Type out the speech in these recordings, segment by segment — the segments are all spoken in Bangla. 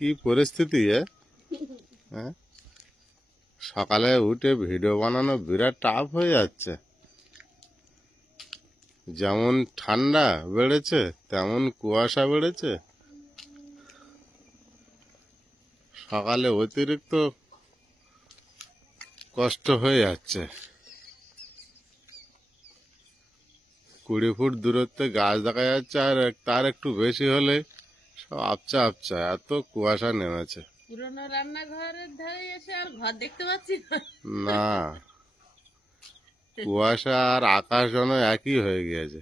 কি পরিস্থিতি হ্যাঁ, সকালে উঠে ভিডিও বানানো বিরাট টাফ হয়ে যাচ্ছে। যেমন ঠান্ডা বেড়েছে তেমন কুয়াশা বেড়েছে। সকালে অতিরিক্ত কষ্ট হয়ে যাচ্ছে। 20 ফুট দূরত্বে গাছ দেখা যাচ্ছে, আর তার একটু বেশি হলে সব আপচা আপচা, এত কুয়াশা নেমেছে। পুরনো রান্নাঘরের ধারে এসে আর ঘর দেখতে পাচ্ছি না, কুয়াশা আর আকাশ যেন একই হয়ে গিয়েছে।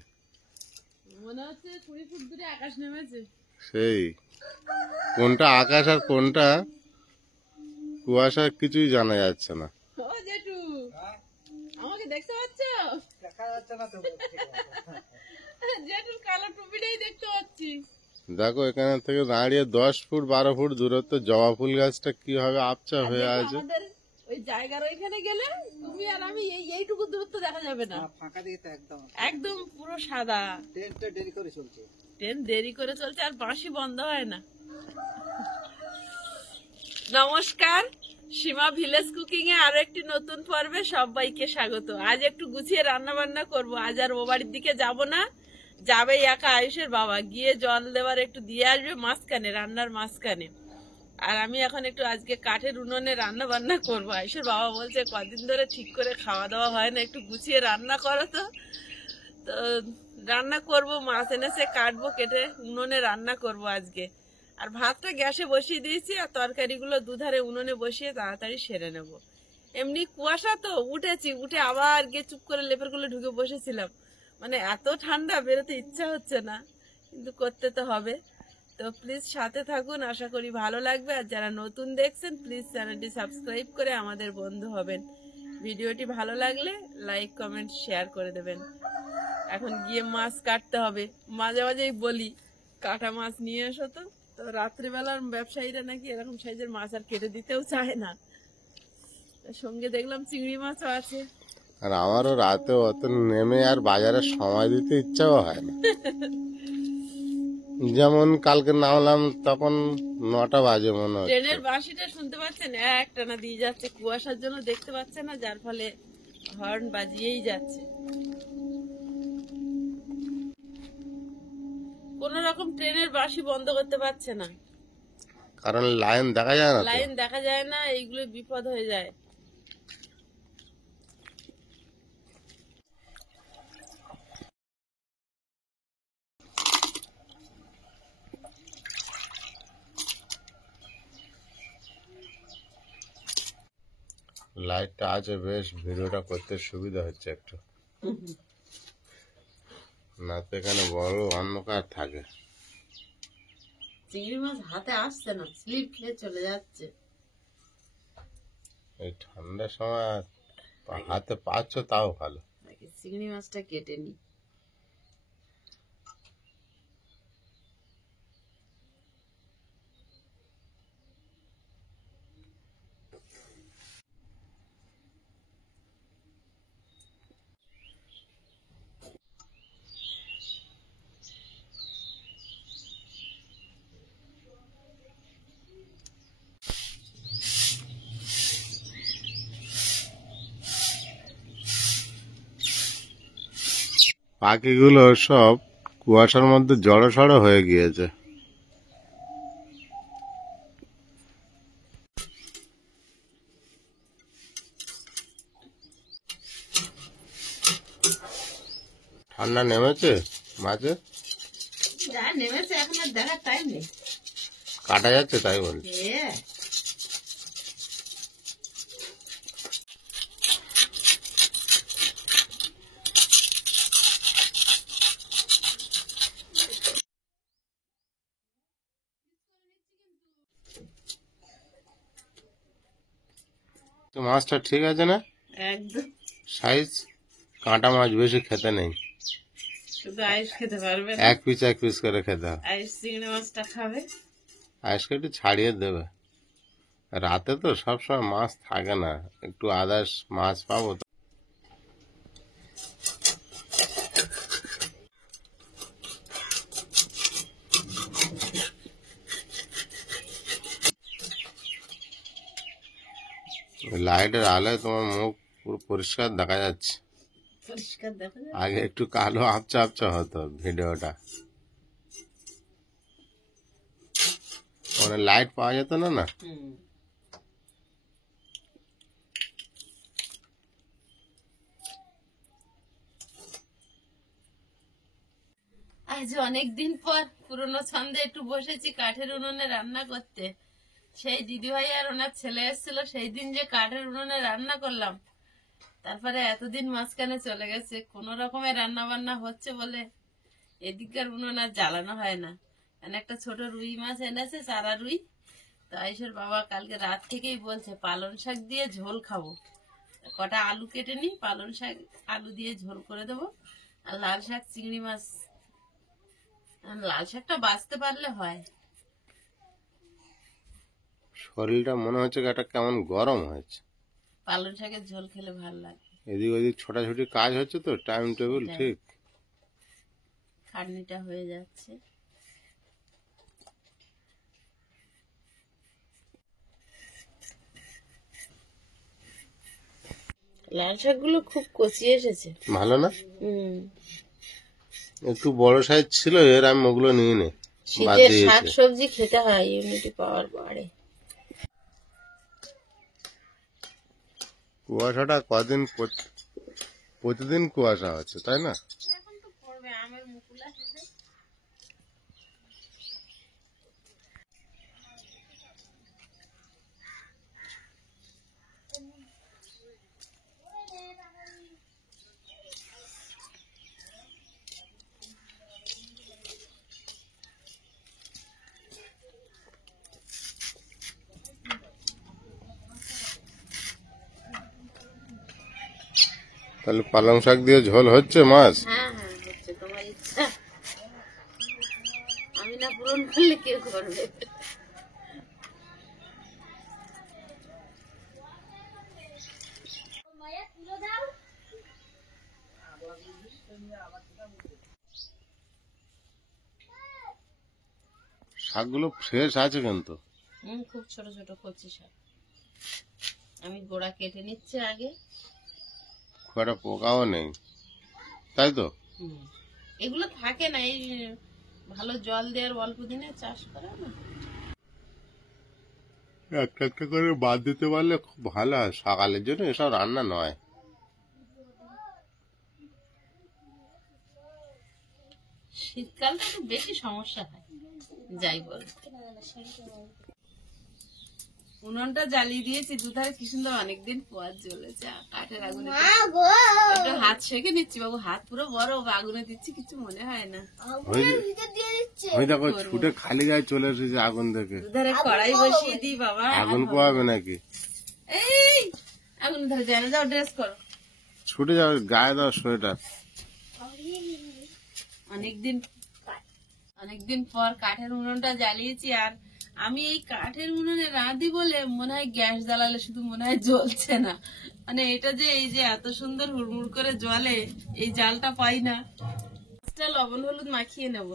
মনে হচ্ছে 20 ফুট দূরে আকাশ নেমেছে। সেই কোনটা আকাশ আর কোনটা কুয়াশা কিছুই জানা যাচ্ছে না। ও জেঠু, আমাকে দেখতে পাচ্ছ? দেখা যাচ্ছে না তো। জেঠুর কালো টুপিটাই দেখতে পাচ্ছি। দেখো এখানে থেকে দাঁড়িয়ে 10 ফুট 12 ফুট দূরত্ব জবা ফুল গাছটা কিভাবে আপচা হয়ে আছে। আমাদের ওই জায়গার ওইখানে গেলে তুমি আর আমি এইটুকু দূরত্ব দেখা যাবে না। ফাঁকা দিকে তো একদম একদম পুরো সাদা। ট্রেনটা দেরি করে চলছে। ট্রেন দেরি করে চলছে আর বাঁশি বন্ধ হয় না। নমস্কার, সীমা ভিলেজ কুকিং এ আরো একটি নতুন পর্বে সবাইকে স্বাগত। আজ একটু গুছিয়ে রান্না বান্না করব। আজ আর ও বাড়ির দিকে যাব না, যাবে একা আয়ুষের বাবা, গিয়ে জল দেওয়ার একটু দিয়ে আসবে মাঝখানে, রান্নার মাঝখানে। আর আমি এখন একটু আজকে কাঠের উনুনে রান্না বান্না করবো। আয়ুষের বাবা বলছে কদিন ধরে ঠিক করে খাওয়া দাওয়া হয় না, একটু গুছিয়ে রান্না করো। তো তো রান্না করব, মাছ এনেছে কাটবো, কেটে উনুনে রান্না করব আজকে। আর ভাতটা গ্যাসে বসিয়ে দিয়েছি, আর তরকারিগুলো দুধারে উনুনে বসিয়ে তাড়াতাড়ি সেরে নেব। এমনি কুয়াশা তো, উঠেছি, উঠে আবার গিয়ে চুপ করে লেপের গুলো ঢুকে বসেছিলাম। মানে এত ঠান্ডা, বেরোতে ইচ্ছা হচ্ছে না, কিন্তু করতে তো হবে। তো প্লিজ সাথে থাকুন, আশা করি ভালো লাগবে। আর যারা নতুন দেখছেন প্লিজ চ্যানেলটি সাবস্ক্রাইব করে আমাদের বন্ধু হবেন। ভিডিওটি ভালো লাগলে লাইক কমেন্ট শেয়ার করে দেবেন। এখন গিয়ে মাছ কাটতে হবে। মাঝে মাঝেই বলি কাটা মাছ নিয়ে এসো। তো রাত্রিবেলার ব্যবসায়ীরা নাকি এরকম সাইজের মাছ আর কেটে দিতেও চায় না। সঙ্গে দেখলাম চিংড়ি মাছও আছে। আর আমারও রাতে অত নেমে আর বাজারে সময় দিতে ইচ্ছাও হয় না। যেমন কালকে নামলাম তখন 9টা বাজে মনে হচ্ছে। ট্রেনের বাঁশিটা শুনতে পাচ্ছেন, একটানা দিয়ে যাচ্ছে। কুয়াশার জন্য দেখতে পাচ্ছে না, যার ফলে হর্ন বাজিয়েই যাচ্ছে। কোন রকম ট্রেনের বাঁশি বন্ধ করতে পারছে না, কারণ লাইন দেখা যায় না। লাইন দেখা যায় না, এইগুলো বিপদ হয়ে যায়। লাইটটা আছে, বেশ ভিডিওটা করতে সুবিধা হচ্ছে একটু। না তো এখানে বড় অন্ধকার থাকে। চিংড়ি মাছ হাতে আসছে না, স্লিপ খেয়ে চলে যাচ্ছে। এই ঠান্ডার সময় হাতে পাচ্ছ তাও ভালো। চিংড়ি মাছটা কেটে নি। পাখিগুলো সব কুয়াশার মধ্যে জড়সড় হয়ে গিয়েছে। ঠান্ডা নেমেছে মাঝে, যা নেমেছে এখন আর দেখার টাইম নেই। কাটা যাচ্ছে তাই বল। তো মাছটা ঠিক আছে না? একদম সাইজ কাঁটা মাছ বেশি খেতে নেই, শুধু আইস খেতে পারবে, এক পিস করে খেতে হবে। আইস চিংড়ি মাছটা খাবে। আজকে একটু ছাড়িয়ে দেবে। রাতে তো সবসময় মাছ থাকে না, একটু আদার্স মাছ পাবো তো। ওই লাইটের আলোয় তোমার মুখ পুরো পরিষ্কার দেখা যাচ্ছে। পরিষ্কার দেখা যায়। আগে একটু কালো আপচা আপচা হতো ভিডিওটা, মানে লাইট পাওয়া যেত না না। হুম। আজ অনেকদিন পর পুরনো ছন্দে একটু বসেছি কাঠের উনুনে রান্না করতে। সেই দিদিভাই আর ওনার ছেলে এসেছিল, সেই দিন যে কাঠের উনুনে রান্না করলাম, তারপরে এতদিন মাঝখানে চলে গেছে, কোনো রকমের রান্না বান্না হচ্ছে বলে এদিককার উনুন আর জ্বালানো হয় না। মানে একটা ছোট রুই মাছ এনেছে, চারা রুই। তো আইসের বাবা কালকে রাত থেকেই বলছে পালং শাক দিয়ে ঝোল খাবো। কটা আলু কেটে নি, পালং শাক আলু দিয়ে ঝোল করে দেবো, আর লাল শাক চিংড়ি মাছ। লাল শাকটা বাঁচতে পারলে হয়। শরীরটা মনে হচ্ছে একটা কেমন গরম হয়েছে। পালং শাকের ঝোল খেলে ভালো লাগে। এদিক ওদিক ছোটাছুটি কাজ হচ্ছে তো, টাইম টেবিল ঠিক। খাটনিটা হয়ে যাচ্ছে। লাল শাকগুলো খুব কচি এসেছে। ভালো না? হুম। একটু বড় সাইজ ছিল, এর আমি ওগুলো নিয়ে নে বাদ শীতের দিয়েছি। শাক সবজি খেতে হয়, ইমিউনিটি পাওয়ার বাড়ে। কুয়াশাটা কদিন প্রতিদিন কুয়াশা হচ্ছে, তাই না? এখন তো পড়বে, আমের মুকুল আসছে। তাহলে পালং শাক দিয়ে ঝোল হচ্ছে মাছ। হ্যাঁ হ্যাঁ হচ্ছে, তোমার ইচ্ছা। আমি না পূরণ করলে কে করবে? শাকগুলো ফ্রেশ আছে কিন্তু। খুব ছোট ছোট কচি শাক। আমি গোড়া কেটে নিচ্ছে আগে। খুব একটা পোকাও নেই, তাই তো? এগুলো থাকে না, এই ভালো জল দেওয়ার অল্প দিনে চাষ করা না। একটা একটা করে বাদ দিতে পারলে খুব ভালো হয়, সকালের জন্য এসব রান্না নয়। শীতকালটা একটু বেশি সমস্যা হয়, যাই বল। উনুনটা জ্বালিয়ে দিয়েছি দুধারে, কি সুন্দর অনেকদিন পর জ্বলেছে। কাঠের আগুনে একটু হাত সেঁকে নিচ্ছি, বাবু হাত পুরো বরফ, আগুনে দিচ্ছি কিছু মনে হয় না। ওই দেখো ছুটে খালি গায়ে চলে এসেছে আগুন দেখে। দুধারে কড়াই বসিয়ে দিই বাবা। আগুন পোয়াবে নাকি? এই আগুন ধরে যায় না, যাও ড্রেস করো। ছুটে যাবে, গায়ে দাও সোয়েটার। অনেকদিন পর কাঠের উনুনটা জ্বালিয়েছি। আর আমি এই কাঠের উনুনে রাঁধি বলে মনে হয় গ্যাস জ্বালালে শুধু মনে হয় জ্বলছে না, মানে এটা যে এই যে এত সুন্দর হুড়মুড় করে জ্বলে, এই জালটা পাই না। লবণ হলুদ মাখিয়ে নেব।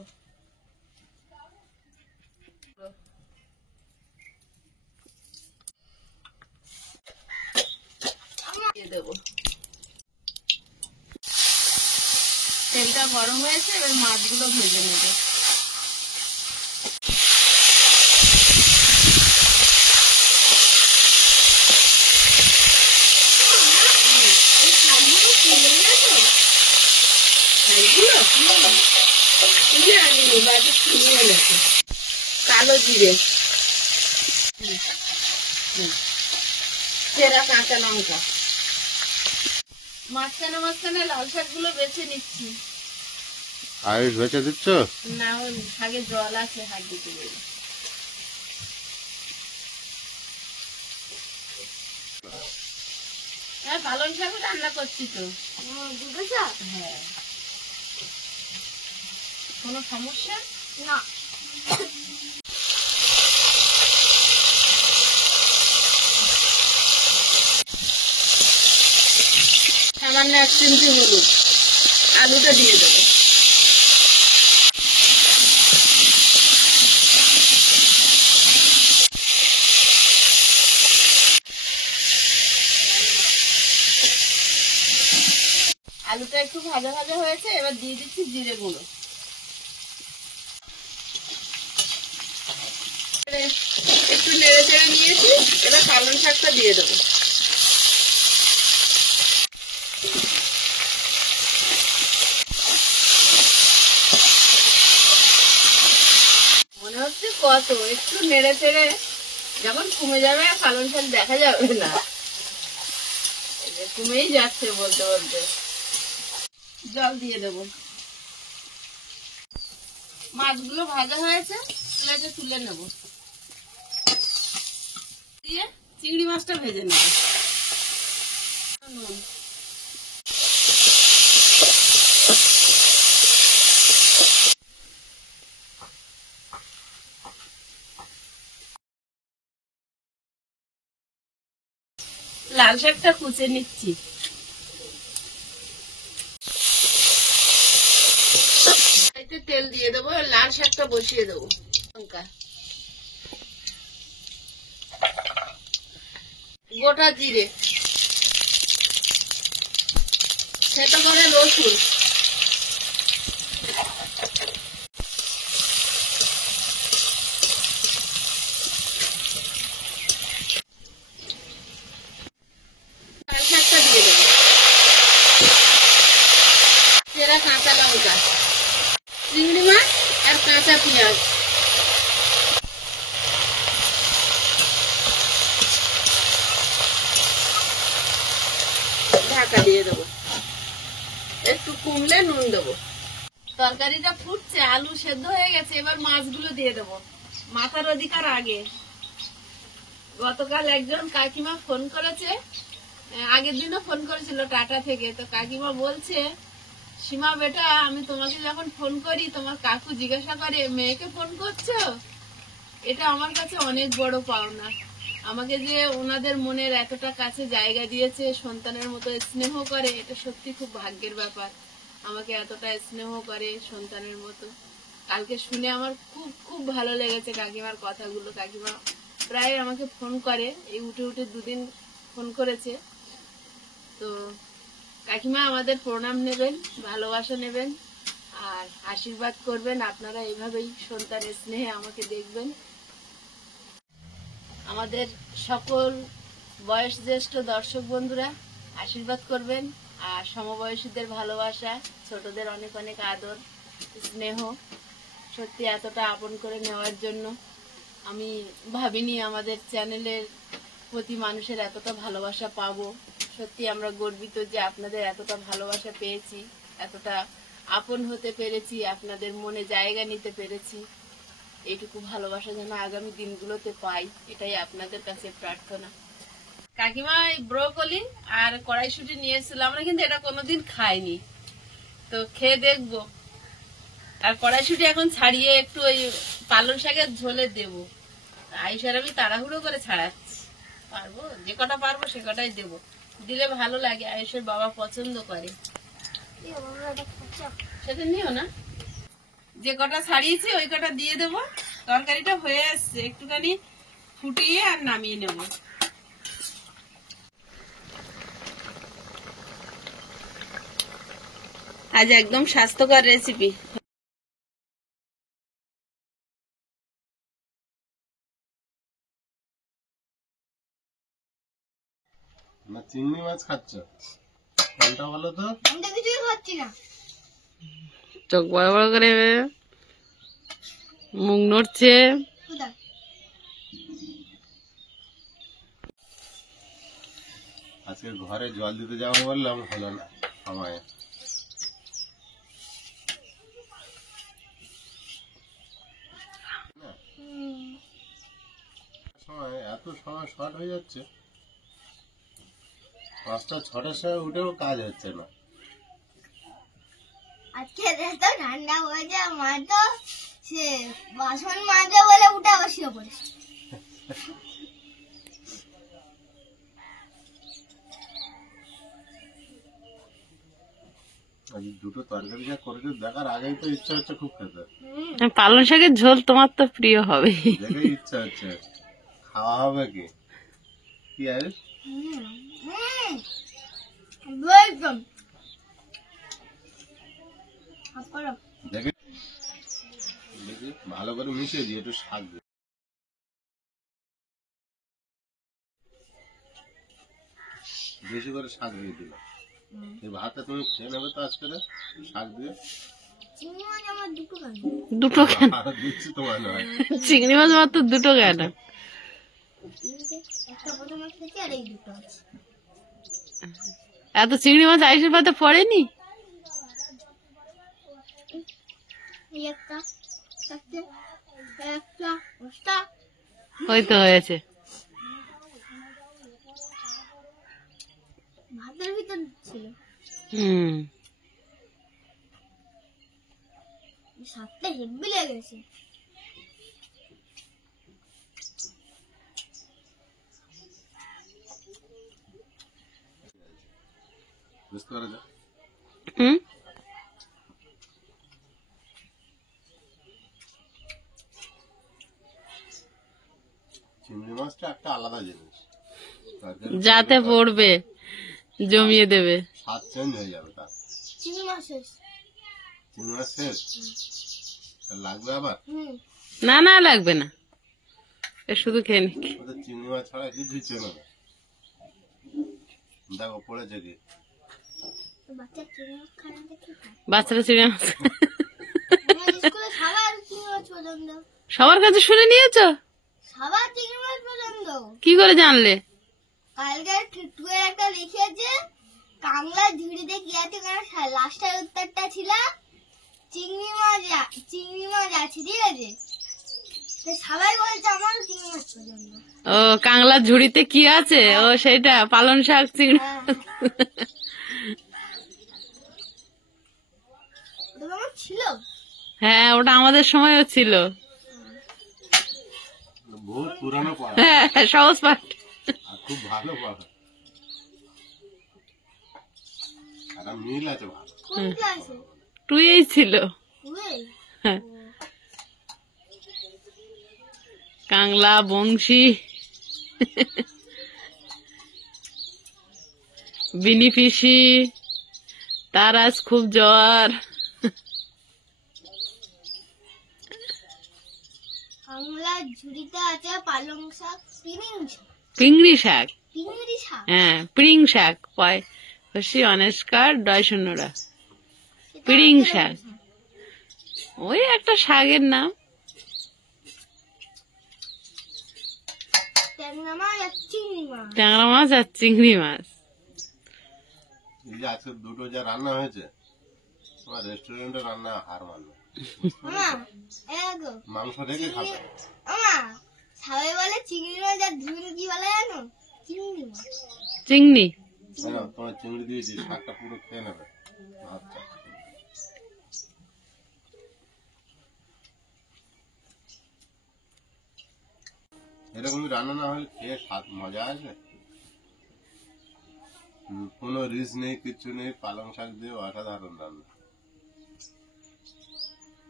দেব, তেলটা গরম হয়েছে, এবার মাছগুলো ভেজে নেব। কালো জিরে, চেরা কাঁচা লঙ্কা। মাঝখানে মাঝখানে লাল শাকগুলো বেছে নিচ্ছি। আয়ুষ বেঁচে দিচ্ছ? না, ওই শাকে জল আছে, হাত দিতে দেবে। হ্যাঁ, পালং শাক রান্না করছি তো। হ্যাঁ, কোনো সমস্যা না। সামান্য 1 চিমটি হলুদ, আলুটা দিয়ে দেবো। আলুটা একটু ভাজা ভাজা হয়েছে, এবার দিয়ে দিচ্ছি জিরে গুঁড়ো। একটু নেড়ে চেড়ে নিয়েছি, এবার পালং শাকটা দিয়ে দেবো। মনে হচ্ছে কত একটু নেড়ে চেড়ে যখন কমে যাবে আর পালং শাক দেখা যাবে না, এই যে কমেই যাচ্ছে বলতে বলতে। জল দিয়ে দেবো। মাছগুলো ভাজা হয়েছে, প্লেটে তুলে নেব। দিয়ে চিংড়ি মাছটা ভেজে নেব। নুন, লাল শাকটা কুচে নিচ্ছি। তেল দিয়ে দেবো, লাল শাকটা বসিয়ে দেবো। লঙ্কা, গোটা জিরে, সেটা করে রসুন, লাল শাকটা দিয়ে দেবো। সেরা কাঁচা লঙ্কা, চিংড়ি মাছ আর কাঁচা পেঁয়াজ, ঢাকা দিয়ে দেবো। একটু কমলে নুন দেবো। তরকারিটা ফুটছে, আলু সেদ্ধ হয়ে গেছে, এবার মাছগুলো দিয়ে দেবো মাথার অধিকার আগে। গতকাল একজন কাকিমা ফোন করেছে, আগের দিনও ফোন করেছিল টাটা থেকে। তো কাকিমা বলছে, সীমা বেটা, আমি তোমাকে যখন ফোন করি তোমার কাকু জিজ্ঞাসা করে মেয়েকে ফোন করছো। এটা আমার কাছে অনেক বড় পাওনা। আমাকে যে ওনাদের মনের এতটা কাছে জায়গা দিয়েছে, সন্তানের মতো স্নেহ করে, এটা সত্যি খুব ভাগ্যের ব্যাপার। আমাকে এতটা স্নেহ করে সন্তানের মতো। কালকে শুনে আমার খুব খুব ভালো লেগেছে কাকিমার কথাগুলো। কাকিমা প্রায় আমাকে ফোন করে, এই উঠে উঠে দুদিন ফোন করেছে। তো কাকিমা আমাদের প্রণাম নেবেন, ভালোবাসা নেবেন আর আশীর্বাদ করবেন। আপনারা এভাবেই সন্তানের স্নেহে আমাকে দেখবেন। আমাদের সকল বয়স জ্যেষ্ঠ দর্শক বন্ধুরা আশীর্বাদ করবেন, আর সমবয়সীদের ভালোবাসা, ছোটদের অনেক অনেক আদর স্নেহ, সত্যি এতটা আপন করে নেওয়ার জন্য আমি ভাবিনি আমাদের চ্যানেলের প্রতি মানুষের এতটা ভালোবাসা পাবো। সত্যি আমরা গর্বিত যে আপনাদের এতটা ভালোবাসা পেয়েছি, এতটা আপন হতে পেরেছি, আপনাদের মনে জায়গা নিতে পেরেছি। এইটুকু ভালোবাসা যেন আগামী দিনগুলোতে পাই, এটাই আপনাদের কাছে প্রার্থনা। কাকিমা ব্রোকলি আর কড়াইশুঁটি নিয়েছিল, আমরা কিন্তু এটা কোনোদিন খাইনি, তো খেয়ে দেখবো। আর কড়াইশুঁটি এখন ছাড়িয়ে একটু ওই পালং শাকের ঝোলে দেবো। আইসার আমি তাড়াহুড়ো করে ছাড়াচ্ছি, পারবো যে কটা পারবো সে কটাই দেবো, দিলে ভালো লাগে। আয়ুষের বাবা পছন্দ করে। সেটা নিও না, যে কটা ছাড়িয়েছি ওই কটা দিয়ে দেবো। তরকারিটা হয়ে আসছে, একটুখানি ফুটিয়ে আর নামিয়ে নেব। আজ একদম স্বাস্থ্যকর রেসিপি। না চিংড়ি মাছ খাচ্ছ, কোনটা বলো তো? আমি তো কিছুই খাচ্ছি না। চোখ বড় বড় করে মুখ নড়ছে। কোথায়? আজকে ঘরে জল দিতে যাবো বললাম, হলো না সময়। সময় এত সময় শর্ট হয়ে যাচ্ছে, 5টা 6টার সময় উঠেও কাজ হচ্ছে না। আজকে এত ঠান্ডা হয়েছে, আমার তো সে বাসন মাজতে বলে উঠে আবার শুয়ে পড়েছে। আজ দুটো তরকারি যা করেছে দেখার আগেই তো ইচ্ছা হচ্ছে খুব খেতে। পালং শাকের ঝোল তোমার তো প্রিয় হবে, দেখেই ইচ্ছা হচ্ছে। খাওয়া হবে কি কি আয়ুষ? একদম হাফ করো। দেখে দেখি ভালো করে মিশিয়ে দিই, একটু শাক দিই। বেশি করে শাক দিয়ে দিলাম। এই ভাতটা তুমি খেয়ে নেবে তো আজকে শাক দিয়ে। চিংড়ি মাছ আমার দুটো কেন? দুটো কেন? আর দিচ্ছি তোমার নয়। চিংড়ি মাছ মাত্র দুটো কেন? তিনটে, একটা প্রথমে খেয়েছি আর এই দুটো আছে। এত চিংড়ি মাছ আইসের পাতে পড়েনি? এই একটা, চারটে, একটা, পাঁচটা। ওই তো হয়েছে। ভাতের ভিতর ছিল। হুম, সাতটা হেব্বি লেগেছে। বুঝতে পারা যায়। হুম, চিংড়ি মাছটা একটা আলাদা জিনিস, তরকারি যাতে পড়বে জমিয়ে দেবে। স্বাদ চেঞ্জ হয়ে যাবে। তার চিংড়ি মাছ শেষ। চিংড়ি মাছ শেষ, আর লাগবে আবার। না না, লাগবে না, এ শুধু খেয়ে নি। ওদের চিংড়ি মাছ ছাড়া কিছুই চেনে না। দেখো পড়েছে কি। বাচ্চা চিংড়ি মাছ খায় না দেখি খায়। বাচ্চারা চিংড়ি মাছ আমার স্কুলে সবার চিংড়ি মাছ পছন্দ। সবার কাছে শুনে নিয়েছো? সবার চিংড়ি মাছ পছন্দ। কি করে জানলে? কালকে টুটুয়ের একটা লিখেছে কাংলা ঝুড়িতে কি আছে, কারণ লাস্টের উত্তরটা ছিল চিংড়ি মাছ আছে, ঠিক আছে? তো সবাই বলছে আমার চিংড়ি মাছ পছন্দ। ও, কাংলার ঝুড়িতে কি আছে? ও সেটা পালং শাক চিংড়ি। হ্যাঁ। ওটা আমার ছিল। হ্যাঁ, ওটা আমাদের সময়ও ছিল। বহুত পুরানো পড়া, হ্যাঁ, সহজ পাঠ। আর খুব ভালো পড়া। একটা মিল আছে ভালো। কোন ক্লাসে? টুয়েই ছিল। টুয়ে? হ্যাঁ। কাংলা, বংশী, বিনি পিসি, তার আজ খুব জ্বর। কাংলা ঝুড়িতে আছে পালং শাক, পিংড়ি শাক। চিংড়ি শাক। হ্যাঁ, পিং শাক। পয়সি অনেস্কার 2 পিড়িং শাক। ওই একটা শাকের নাম। ট্যাংরা মাছ আর চিংড়ি মাছ। ট্যাংরা মাছ আর চিংড়ি মাছ। এই যে আজকে দুটো যা রান্না হয়েছে, তোমার রেস্টুরেন্টে রান্না হার মানবে। আমা, এগো মাংস রেখে খাবে। আমা, সবাই বলে চিংড়ি মাছ আর ধুন কি বলে জানো? চিংড়ি মাছ। চিংড়ি। তোমার চিংড়ি দিয়েছি, শাকটা পুরো খেয়ে নেবে ভাতটা। এরকমই রান্না না হলে খেয়ে স্বাদ মজা আসবে। কোনো রিচ নেই, কিচ্ছু নেই, পালং শাক দিয়ে অসাধারণ রান্না।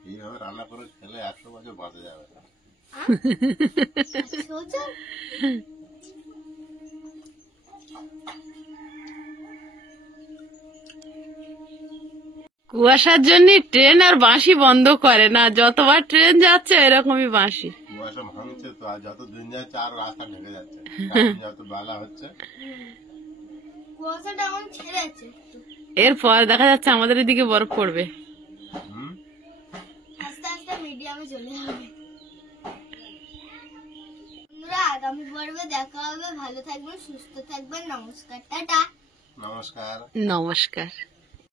এইভাবে রান্না করে খেলে 100 বছর বাঁচা যাবে না। সোজা কুয়াশার জন্য ট্রেন আর বাঁশি বন্ধ করে না, যতবার ট্রেন যাচ্ছে এরকমই বাঁশি। কুয়াশা ভাঙছে তো, আর যত দিন যাচ্ছে আর রাস্তা ঢেকে যাচ্ছে, কারণ যত বেলা হচ্ছে। কুয়াশাটা এখন ছেড়েছে। এরপর দেখা যাচ্ছে আমাদের এদিকে বরফ পড়বে। হুম, আস্তে আস্তে মিডিয়ামে চলে যাবে। বন্ধুরা, আগামী পর্বে দেখা হবে। ভালো থাকবেন, সুস্থ থাকবেন। নমস্কার, টাটা। নমস্কার। নমস্কার।